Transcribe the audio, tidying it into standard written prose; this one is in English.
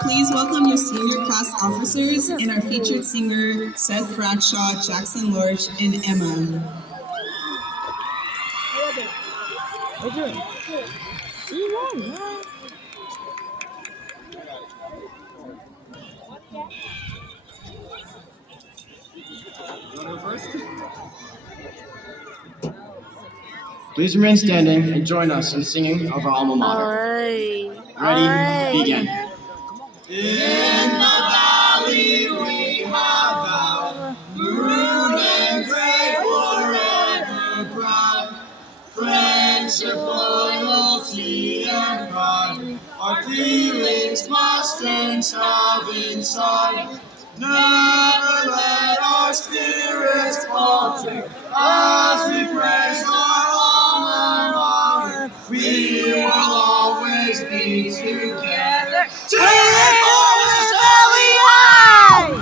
Please welcome your senior class officers and our featured singer, Seth Bradshaw, Jackson Lorch, and Emma. Please remain standing and join us in singing of our alma mater. Ready, begin. In the valley we have vowed, maroon and gray forever proud. Friendship, loyalty, and pride, our feelings must and shall inside. Never let our spirits falter as we praise our alma mater. We will always be together. Cheering for this valley high!